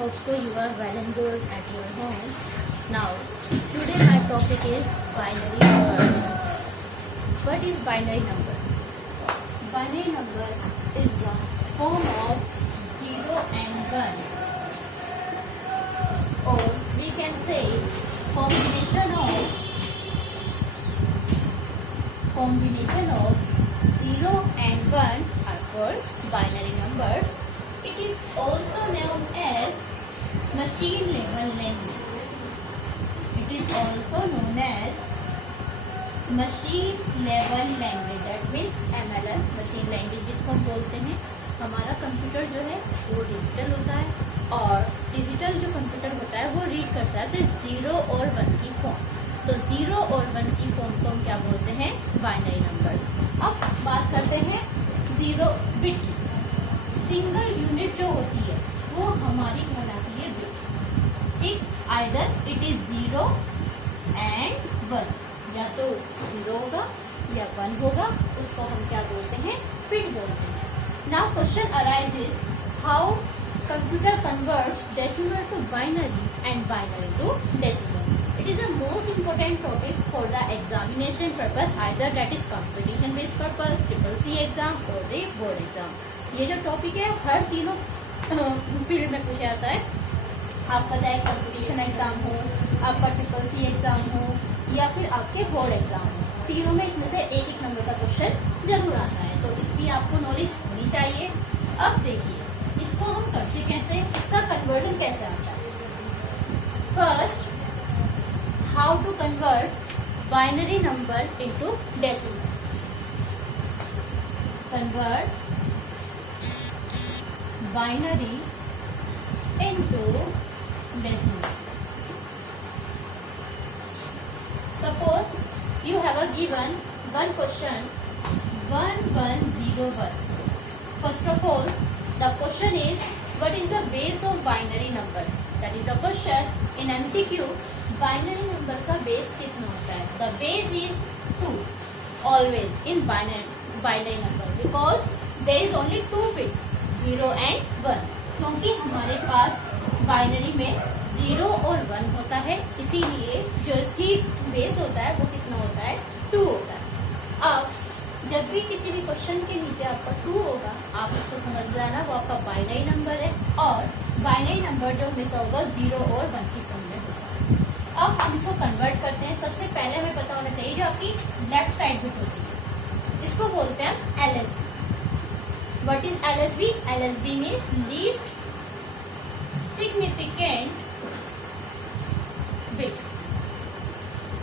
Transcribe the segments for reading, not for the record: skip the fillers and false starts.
Hope so you are well and good at your home. Now, today my topic is binary numbers. What is binary number? Binary number is the form of 0 and 1, or we can say combination of 0 and 1 are called binary numbers. It is also known as machine level language. It is also known as machine level language. That means MLL, machine language जिसको हम बोलते हैं. हमारा computer जो है वो digital होता है, और डिजिटल जो कंप्यूटर होता है वो रीड करता है सिर्फ 0 और 1 की फॉर्म. तो 0 और 1 की फॉर्म को हम क्या बोलते हैं? Binary numbers. अब बात करते हैं 0 बिट की. सिंगल यूनिट जो होती है वो हमारी कहलाती है बिट. ठीक, आइदर इट इज 0 एंड 1, या तो 0 होगा या 1 होगा, उसको हम क्या बोलते हैं? बिट बोलते हैं. Now question arises, how computer converts decimal to binary and binary to decimal. It is the most important topic for the examination purpose, either that is competition based purpose, CCC exam or the board exam. ये जो topic है हर तीनों field में पूछा जाता है. आपका चाहे कंपटीशन एग्जाम हो, आपका CCC एग्जाम हो, या फिर आपके बोर्ड एग्जाम हो, तीनों में इसमें से एक एक नंबर का क्वेश्चन जरूर आता है. तो इसकी आपको नॉलेज होनी चाहिए. अब देखिए इसको हम करते कैसे, इसका कन्वर्जन कैसे आता है. First, how to convert binary number into decimal. Convert binary into decimal. Suppose you have a given one question 1101. First of all, the question is, what is the base of binary number? That is the question in MCQ. Binary number का base कितना होता है? The base is 2 always in binary number, because there is only 2 bit 0 and 1. क्योंकि हमारे पास binary में 0 और 1 होता है, इसीलिए जो इसकी बेस होता है वो कितना होता है? 2 होता है. अब जब भी किसी भी क्वेश्चन के नीचे आपका 2 होगा, आप उसको समझ जाना वो आपका बाइनरी नंबर है, और बाइनरी नंबर जो हमेशा होगा 0 और 1 की फॉर्म में होगा. अब हम इसको कन्वर्ट करते हैं. सबसे पहले हमें पता होना चाहिए जो आपकी लेफ्ट साइड बिट होती है, इसको बोलते हैं LSB. What is LSB? LSB means least significant bit.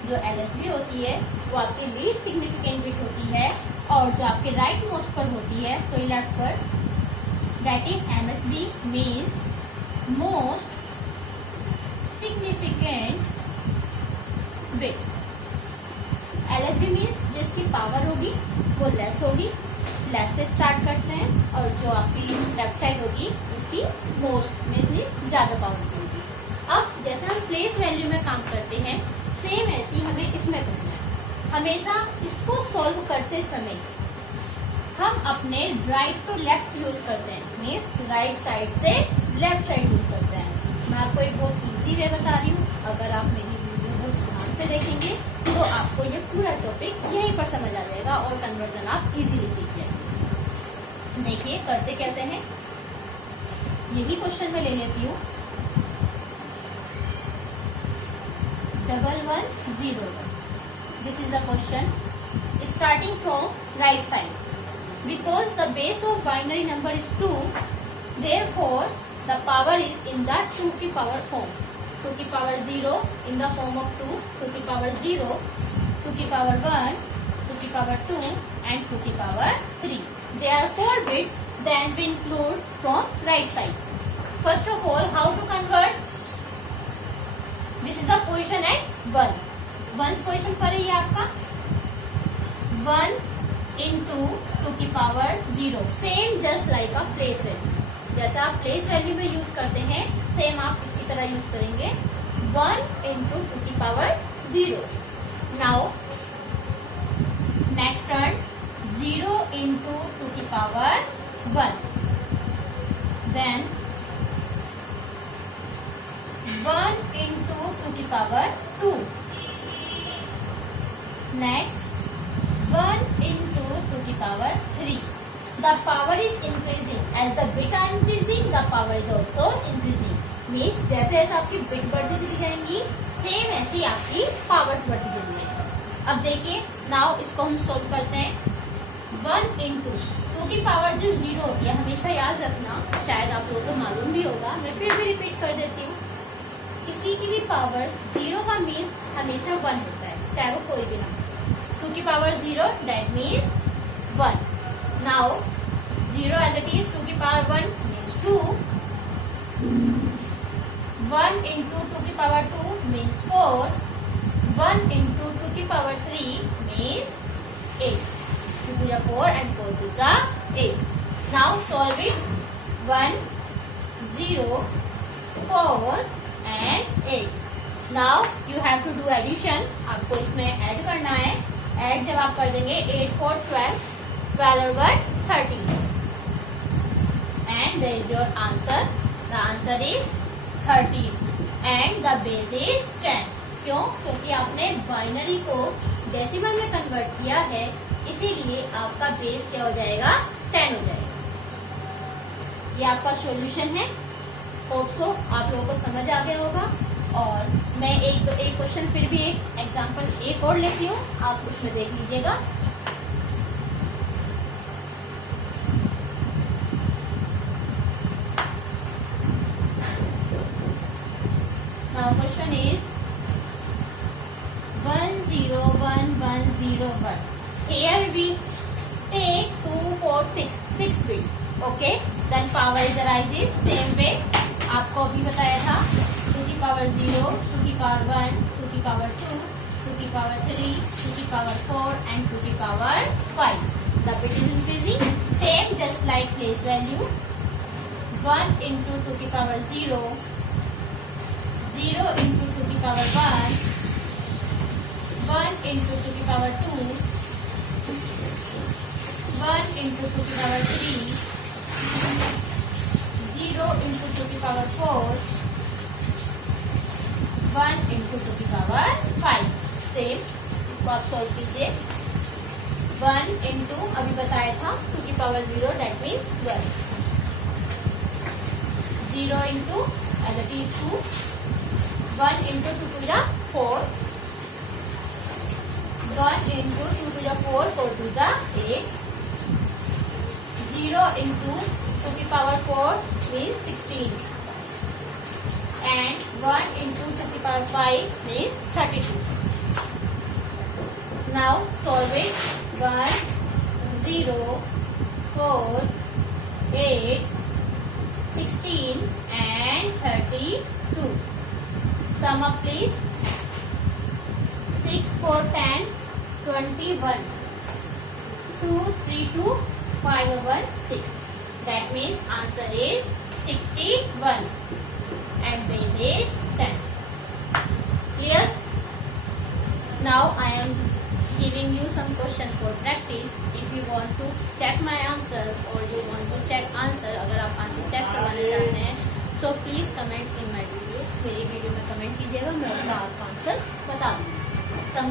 जो LSB होती है वो आपकी लीस्ट सिग्निफिकेंट बिट होती है, और जो आपके राइट मोस्ट पर होती है, सॉरी लेफ्ट पर, that is MSB means most significant bit. LSB means जिसकी पावर होगी वो लेस होगी, लेस से स्टार्ट करते हैं, और जो आपकी लेफ्ट साइड होगी उसकी मोस्ट मीन्स ज्यादा पावर की होगी. अब जैसे हम प्लेस वैल्यू में काम करते हैं, सेम ऐसी हमें इसमें करना है. हमेशा इसको सॉल्व करते समय हम अपने राइट टू लेफ्ट यूज करते हैं, मीन्स राइट साइड से लेफ्ट साइड यूज करते हैं. मैं आपको एक बहुत इजी वे बता रही हूँ. अगर आप मेरी वीडियो बहुत ध्यान से देखेंगे तो आपको ये पूरा टॉपिक यहीं पर समझ आ जाएगा, और कन्वर्जन आप इजीली सीख जाएंगे. देखिए करते कैसे हैं. यही क्वेश्चन मैं ले लेती हूँ 1101. This is the question starting from right side. Because the base of binary number is 2, therefore the power is in the 2 की पावर form. 2 की power 0 in the form of 2, 2 की पावर 0, 2 की पावर 1, 2 की power 2 and 2 की power 3. There are 4 bits then we include from right side. First of all, how to convert? This is the position at 1. 1st position पर है ये आपका 1 into 2 की power 0. Same just like a place value. जैसा आप place value में use करते हैं, सेम आप इसकी तरह यूज करेंगे. 1 into 2 की power 0. Now next turn 0 into 2 की पावर 1. Then 1 into 2 की पावर 2. Next 1 into 2 की power 3. The power is increasing. As the bit are increasing, the power is also increasing. Means जैसे जैसे आपकी बिट बढ़ती चली जाएंगी, सेम ऐसी आपकी पावर्स बढ़ती चली जाएंगी. अब देखिए, नाउ इसको हम सोल्व करते हैं. 1 into 2 की पावर जो 0 होती है, हमेशा याद रखना, शायद आप लोगों को मालूम भी होगा, मैं फिर भी रिपीट कर देती हूँ. किसी की भी पावर 0 का मीन्स हमेशा 1 होता है, चाहे वो कोई भी ना. 2 की power 0, that means 1. Now 0 as it is, 2 की पावर 1 means 2. 1 into 2 की पावर 2 means 4. 1 into 2 की power 3 means 8. 2 to the 4 and 4 to the 8. Now solve it. 1, 0, 4 and 8. Now you have to do addition. आपको इसमें ऐड करना है. Add जब आप कर देंगे, 8 4 12, 12 over 13, and there is your answer. The answer is 13 and the base is 10. क्यों? क्योंकि आपने बाइनरी को डेसिमल में कन्वर्ट किया है, इसीलिए आपका बेस क्या हो जाएगा? 10 हो जाएगा. ये आपका सॉल्यूशन है. होप सो आप लोगों को समझ आ गया होगा. और मैं एक क्वेश्चन फिर भी एक एग्जांपल एक और लेती हूँ, आप उसमें देख लीजिएगा. Now question is 101101. Here we take 2 4 6 bits. Okay, then power is arises same way. आपको अभी बताया था 2 की पावर 0, 2 की पावर 1, 2 की पावर 2, 2 की पावर 3, 2 की पावर 4 and 2 की power 5. The bit is increasing. Same just like place value. 1 into 2 की पावर 0, 0 into 2 की पावर 1, 1 into 2 की पावर 2, 1 into 2 की पावर 3, 0 into 2 की पावर 4, 1 into 2 की पावर 5. सेम इसको आप सॉल्व कीजिए. 1 into अभी बताया था 2 की power 0, that means 12. 0 into as it is 2. 1 into 2 to the 4. 1 into 2 to the 4, 4 to the 8. 0 into 2 की पावर 4 means 16. And 1 into 2 की power 5 means 32. Now solve it. 1, 0, 4, 8, 16 and 32. Sum up please. 6, 4, 10, 21. 2, 3, 2, 5 over 6. That means answer is 61 and base is 10. Clear? Now I am giving you some question for practice. If you want to check my answer or you want to check answer, अगर आप answer check करवाना चाहते हैं, so please comment in my video. मेरी video में comment कीजिएगा, मैं उसका आपका आंसर बता दूँगी.